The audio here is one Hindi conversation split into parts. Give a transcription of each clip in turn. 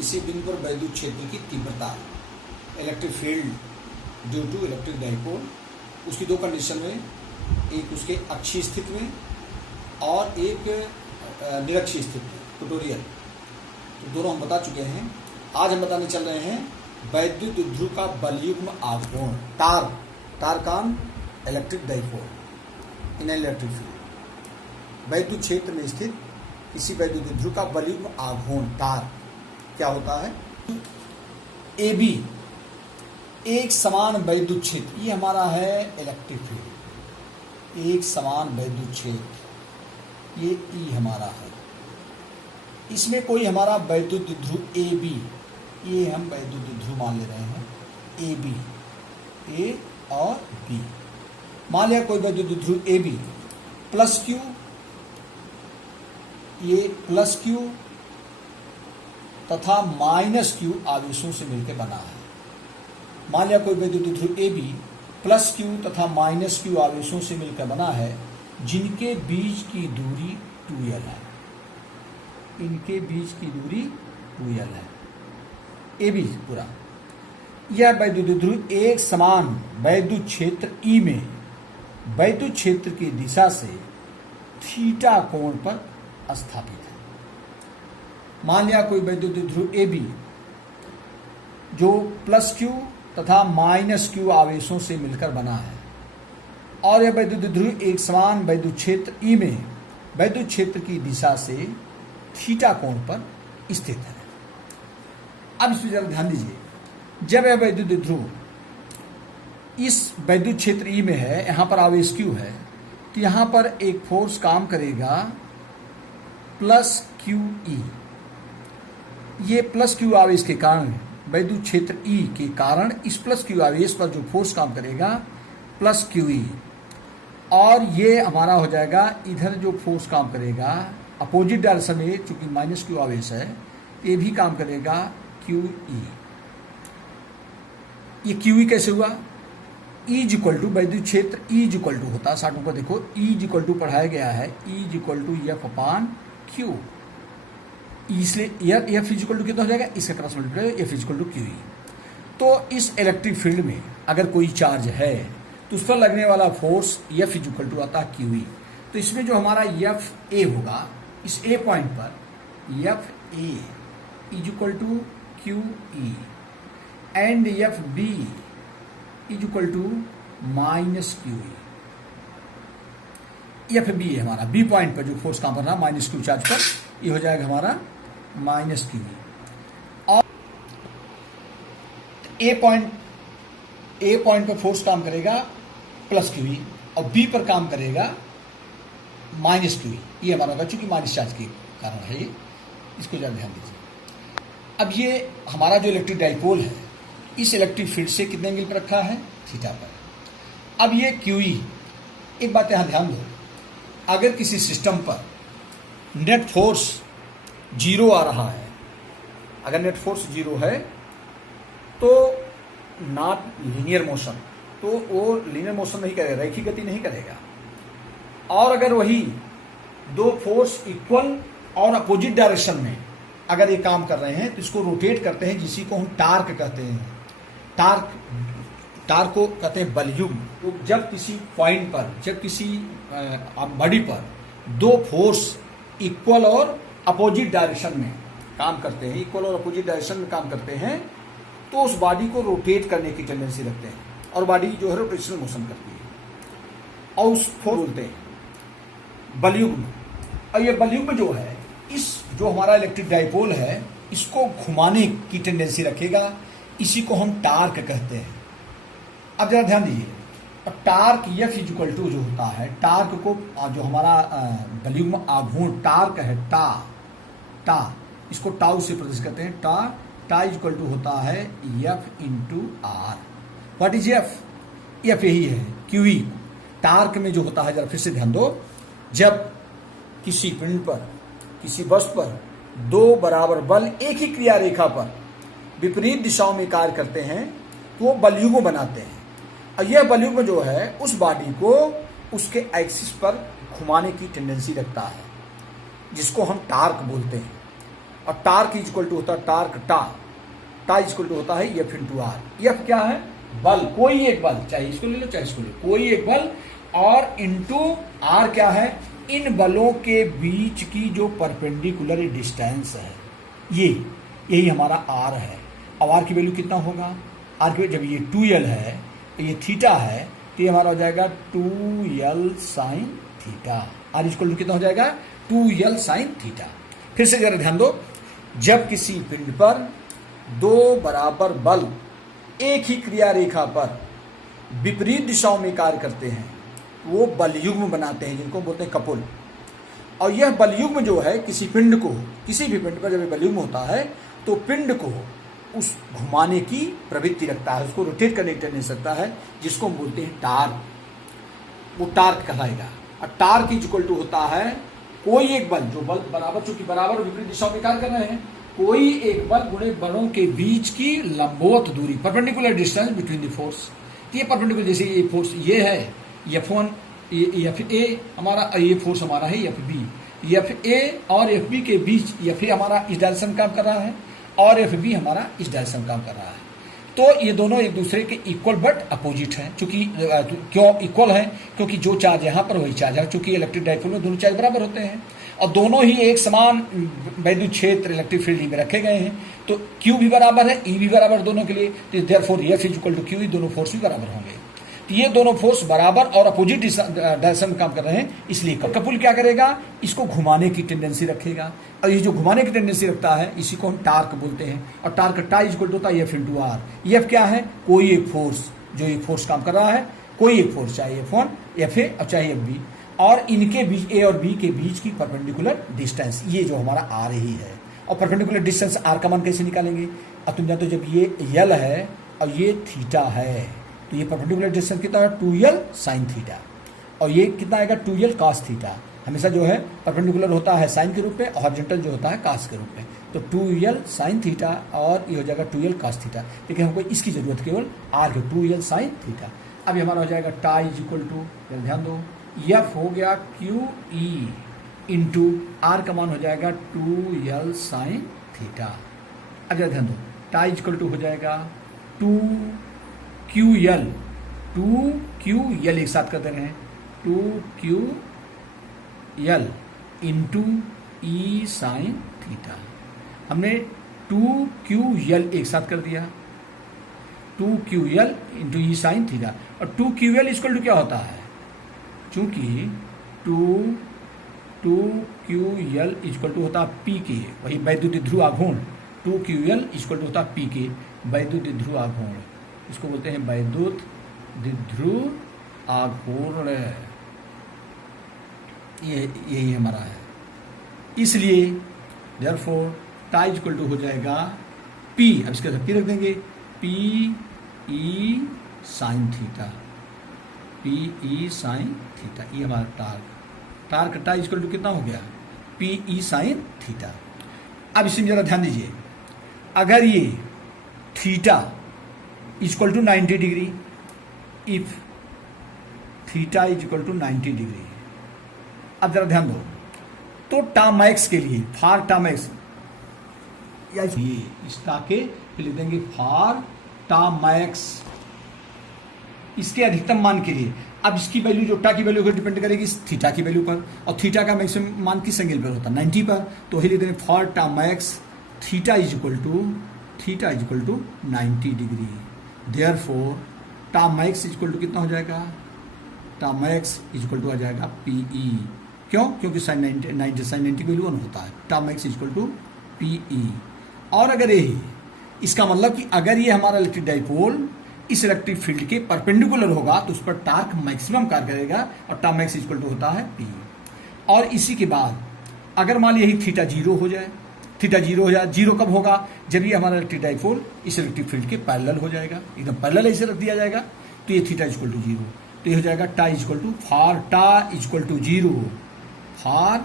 किसी बिंदु पर वैद्युत क्षेत्र की तीव्रता, electric field due to electric dipole, उसकी दो कंडीशन में, एक उसके अक्षीय स्थिति में और एक निरक्षीय स्थिति में, ट्यूटोरियल। तो दोनों हम बता चुके हैं। आज हम बताने चल रहे हैं वैद्युत ध्रुव का बलयुग्म आघूर्ण, torque on electric dipole in electric field. वैद्युत क्षेत्र में स्थित किसी वैद्युत ध्रुव का बलयुग्म आघूर्ण टार्क क्या होता है? ए बी एक समान वैद्युत क्षेत्र, ये हमारा है इलेक्ट्रिक फील्ड, एक समान वैद्युत क्षेत्र, ये ई हमारा है। इसमें कोई हमारा वैद्युत ध्रुव ए बी, ये हम वैद्युत ध्रुव मान ले रहे हैं, ए बी, ए और बी। मान लिया कोई वैद्युत ध्रुव ए बी प्लस क्यू, ये प्लस क्यू तथा माइनस क्यू आवेशों से मिलकर बना है। मान लिया कोई वैद्युत ध्रुव ए बी प्लस क्यू तथा माइनस क्यू आवेशों से मिलकर बना है, जिनके बीच की दूरी 2l है, इनके बीच की दूरी 2l है, ए बी पूरा। यह वैद्युत ध्रुव एक समान वैद्युत क्षेत्र ई में वैद्युत क्षेत्र की दिशा से थीटा कोण पर स्थापित है। मान लिया कोई वैद्युत ध्रुव ए बी जो प्लस क्यू तथा माइनस क्यू आवेशों से मिलकर बना है, और यह वैद्युत ध्रुव एक समान वैद्युत क्षेत्र ई में वैद्युत क्षेत्र की दिशा से थीटा कोण पर स्थित है। अब इस पर जरा ध्यान दीजिए, जब यह वैद्युत ध्रुव इस वैद्युत क्षेत्र ई में है, यहां पर आवेश क्यू है, तो यहां पर एक फोर्स काम करेगा प्लस क्यू ई। ये प्लस क्यू आवेश के कारण, वैद्युत क्षेत्र ई के कारण इस प्लस क्यू आवेश पर जो फोर्स काम करेगा प्लस क्यू ई, और ये हमारा हो जाएगा इधर जो फोर्स काम करेगा अपोजिट डायरेक्शन में, चूंकि माइनस क्यू आवेश है, ये भी काम करेगा क्यू ई। ये क्यू ई कैसे हुआ? ई इज इक्वल टू वैद्युत क्षेत्र ई इज इक्वल टू होता है, साठों को देखो ई इज इक्वल टू पढ़ाया गया है, E is equal to F upon Q, इसलिए एफ इज इक्वल टू कितना हो जाएगा, इसका cross multiply F is equal to Q E. तो इस इलेक्ट्रिक फील्ड में अगर कोई चार्ज है तो उस पर लगने वाला force F is equal to आता है क्यू ई। तो इसमें जो हमारा एफ ए होगा, इस ए पॉइंट पर F A is equal to Q E and F B is equal to minus Q E. F B है हमारा, बी पॉइंट पर जो फोर्स काम कर रहा है माइनस क्यू चार्ज पर, ये हो जाएगा हमारा माइनस क्यू ई। और ए पॉइंट पर फोर्स काम करेगा प्लस क्यू ई और बी पर काम करेगा माइनस क्यू ई। ये हमारा होगा, चूंकि माइनस चार्ज के कारण है ये, इसको जरा ध्यान दीजिए। अब ये हमारा जो इलेक्ट्रिक डाइपोल है, इस इलेक्ट्रिक फील्ड से कितने एंगल पर रखा है? थीटा पर। अब ये क्यू ई, एक बात यहां ध्यान दो, अगर किसी सिस्टम पर नेट फोर्स 0 आ रहा है, अगर नेट फोर्स 0 है तो नॉट लीनियर मोशन, तो वो लीनियर मोशन नहीं करेगा, रैखिक गति नहीं करेगा। और अगर वही दो फोर्स इक्वल और अपोजिट डायरेक्शन में अगर ये काम कर रहे हैं तो इसको रोटेट करते हैं, जिसी को हम टार्क कहते हैं। टार्क को कहते हैं बलयुग्म। तो जब किसी पॉइंट पर, जब किसी बॉडी पर दो फोर्स इक्वल और अपोजिट डायरेक्शन में काम करते हैं, इक्वल और अपोजिट डायरेक्शन में काम करते हैं, तो उस बॉडी को रोटेट करने की टेंडेंसी रखते हैं, और बॉडी जो है रोटेशनल मोशन करती है, और उस फोर्स बोलते हैं बलयुग्म। और ये बलयुग्म जो है, इस जो हमारा इलेक्ट्रिक डाइपोल है, इसको घुमाने की टेंडेंसी रखेगा, इसी को हम टार्क कहते हैं। अब जरा ध्यान दीजिए, torque F is equal to जो होता है, टार्क को जो हमारा बलयुग्म आघूर्ण टार्क है, टा इसको टाउ से प्रदर्शित करते हैं, टा इज इक्वल टू होता है F into R. What is F? F यही है क्यू ई। टार्क में जो होता है, जरा फिर से ध्यान दो, जब किसी पिंड पर, किसी वस्तु पर दो बराबर बल एक ही क्रिया रेखा पर विपरीत दिशाओं में कार्य करते हैं तो वो बलयुग्म बनाते हैं। और यह बलयुग्म जो है उस बॉडी को उसके एक्सिस पर घुमाने की टेंडेंसी रखता है, जिसको हम टार्क बोलते हैं। और टार्क इज इक्वल टू होता है टार्क टा इज इक्वल टू होता है एफ इंटू आर। एफ क्या है? बल, कोई एक बल, चाहे इसको ले लो चाहे इसको ले लो, कोई एक बल, और इंटू आर क्या है? इन बलों के बीच की जो परपेंडिकुलर डिस्टेंस है, यही हमारा आर है। अब आर की वैल्यू कितना होगा? आर की जब ये 2l है, ये थीटा है, तो ये हमारा हो जाएगा 2l sine theta. R equal to कितना हो जाएगा? 2l sine theta. फिर से जरा ध्यान दो, जब किसी पिंड पर दो बराबर बल एक ही क्रिया रेखा पर विपरीत दिशाओं में कार्य करते हैं, वो बलयुग्म बनाते हैं, जिनको बोलते हैं कपुल। और यह बलयुग्म जो है किसी पिंड को, किसी भी पिंड पर जब बलयुग्म होता है तो पिंड को उस घुमाने की प्रवृत्ति रखता है, उसको रोटेट करने की टेंडेंसी रखता है, जिसको हम बोलते हैं टार्क। वो टार्क कहलाएगा। और टार्क इज इक्वल टू होता है कोई एक बल, जो बल बराबर, चूंकि बराबर और विपरीत दिशाओं में कार्य कर रहे हैं, कोई एक बल गुणे बलों के बीच की लंबवत दूरी, perpendicular distance between the force. ये परपेंडिकुलर, जैसे ये फोर्स ये है F1, एफ ए हमारा, ये फोर्स हमारा है एफ बी, एफ ए और एफ बी के बीच एफ ए हमारा इस डायरेक्शन काम कर रहा है और एफ बी हमारा इस डायरेक्शन काम कर रहा है। तो ये दोनों एक दूसरे के इक्वल बट अपोजिट हैं। चूंकि क्यों इक्वल हैं? क्योंकि जो चार्ज यहाँ पर वही चार्ज है। चूंकि इलेक्ट्रिक डाइपोल में दोनों चार्ज बराबर होते हैं और दोनों ही एक समान वैद्युत क्षेत्र इलेक्ट्रिक फील्ड में रखे गए हैं, तो Q भी बराबर है, E भी बराबर दोनों के लिए, तो therefore F is equal to Q, दोनों फोर्स भी बराबर होंगे। तो ये दोनों फोर्स बराबर और अपोजिट डायरेक्शन में काम कर रहे हैं, इसलिए कपुल क्या करेगा? इसको घुमाने की टेंडेंसी रखेगा। और ये जो घुमाने की टेंडेंसी रखता है, इसी को हम टार्क बोलते हैं। और टार्क टा इज इक्वल टू होता है एफ इंटू आर। एफ क्या है? कोई एक फोर्स, जो ये फोर्स काम कर रहा है, कोई एक फोर्स, चाहे F1, एफ ए और चाहे एफ बी, और इनके बीच, ए और बी के बीच की परपेंडिकुलर डिस्टेंस, ये जो हमारा आ रही है। और परपेंडिकुलर डिस्टेंस आर का मान कैसे निकालेंगे? अब तुम जानते हो, जब ये यल है और ये थीटा है, तो ये परपेंडिकुलर डिस्टेंस कितना है? 2l sine theta. और ये कितना आएगा? 2l cos theta. हमेशा जो है परपेंडिकुलर होता है साइन के रूप में, और हॉरिजॉन्टल जो होता है कास के रूप में। तो 2l साइन थीटा और ये हो जाएगा 2l cos थीटा। लेकिन हमको इसकी जरूरत केवल आर के, 2l साइन थीटा। अब ये हमारा हो जाएगा टा इज इक्वल टू, ध्यान दो, एफ हो गया QE इंटू आर का मान हो जाएगा 2l साइन थीटा। अब जरा ध्यान दो, टा इज इक्वल टू हो जाएगा 2QL, 2QL एक साथ करते रहे, 2QL into E sine theta. हमने 2QL एक साथ कर दिया, 2QL into E sine theta. और 2QL इक्वल टू क्या होता है? चूंकि 2QL इक्वल टू होता है P के, वही वैद्युत ध्रुव आघूर्ण। 2QL इक्वल टू होता है P के, वैद्युत ध्रुव आघूर्ण। इसको बोलते हैं वैद्युत ध्रुव आघूर्ण। यही हमारा है। इसलिए देयरफॉर टा इक्वल टू हो जाएगा P, अब इसके साथ P रख देंगे, PE sine theta, PE sine theta. ये हमारा टार्क टा इक्वल टू कितना हो गया? PE sine theta. अब इसमें जरा ध्यान दीजिए, अगर ये theta equal to 90 degree, if theta is equal to 90 degree, अब जरा ध्यान दो, तो टाम एक्स के लिए, फार टाम एक्स, या ये इस टा के लिख देंगे फार टाम एक्स, इसके अधिकतम मान के लिए। अब इसकी वैल्यू, जो टा की वैल्यू को डिपेंड करेगी इस थीटा की वैल्यू पर, और थीटा का मैक्सिमम मान किस एंगल पर होता है? 90 पर। तो वही लिख देंगे for tau max theta is equal to 90 degree. Therefore tau max equal to कितना हो जाएगा? टाम एक्स इक्वल टू आ जाएगा PE। क्यों? क्योंकि साइन 90 की वैल्यू 1 होता है। टाम एक्स इक्वल टू PE। और अगर यही, इसका मतलब कि अगर ये हमारा इलेक्ट्रिक डाइपोल इस इलेक्ट्रिक फील्ड के परपेंडिकुलर होगा तो उस पर टार्क मैक्सिमम कार्य करेगा, और टाम एक्स इक्वल टू होता है PE। और इसी के बाद अगर मान लीजिए यही थीटा जीरो हो जाए, जीरो कब होगा? जब ये हमारा इलेक्ट्रिक डाइपोल इस इलेक्ट्रिक फील्ड के पैरेलल हो जाएगा, एकदम पैरेलल ऐसे रख दिया जाएगा, तो ये थीटा इक्वल टू जीरो। तो ये हो जाएगा टा इक्वल टू फार टा इक्वल टू जीरो, फार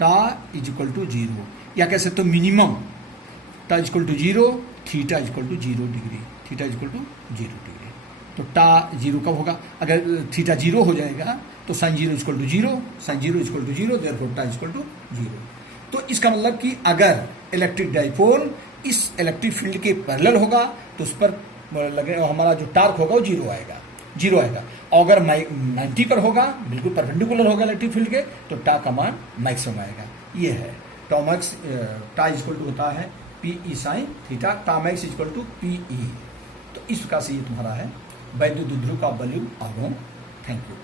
टा इक्वल टू जीरो, या कह सकते हो minimum tau equal to zero, theta equal to 0 degree, theta equal to 0 degree. तो टा जीरो कब होगा? अगर थीटा जीरो हो जाएगा तो sine zero equal to zero, sine zero equal to zero, therefore tau equal to zero. तो इसका मतलब कि अगर इलेक्ट्रिक डाइपोल इस इलेक्ट्रिक फील्ड के पैरेलल होगा तो उस पर लगे हमारा जो टार्क होगा वो जीरो आएगा। और अगर 90 पर होगा, बिल्कुल परपेंडिकुलर होगा इलेक्ट्रिक फील्ड के, तो टार्क का मान मैक्सिमम आएगा। ये है टॉमैक्स। टा इक्वल टू होता है PE sine theta, tau max equal to PE। तो इस प्रकार से ये तुम्हारा है वैद्युत द्विध्रुव का वॉल्यूम आघूर्ण। Thank you.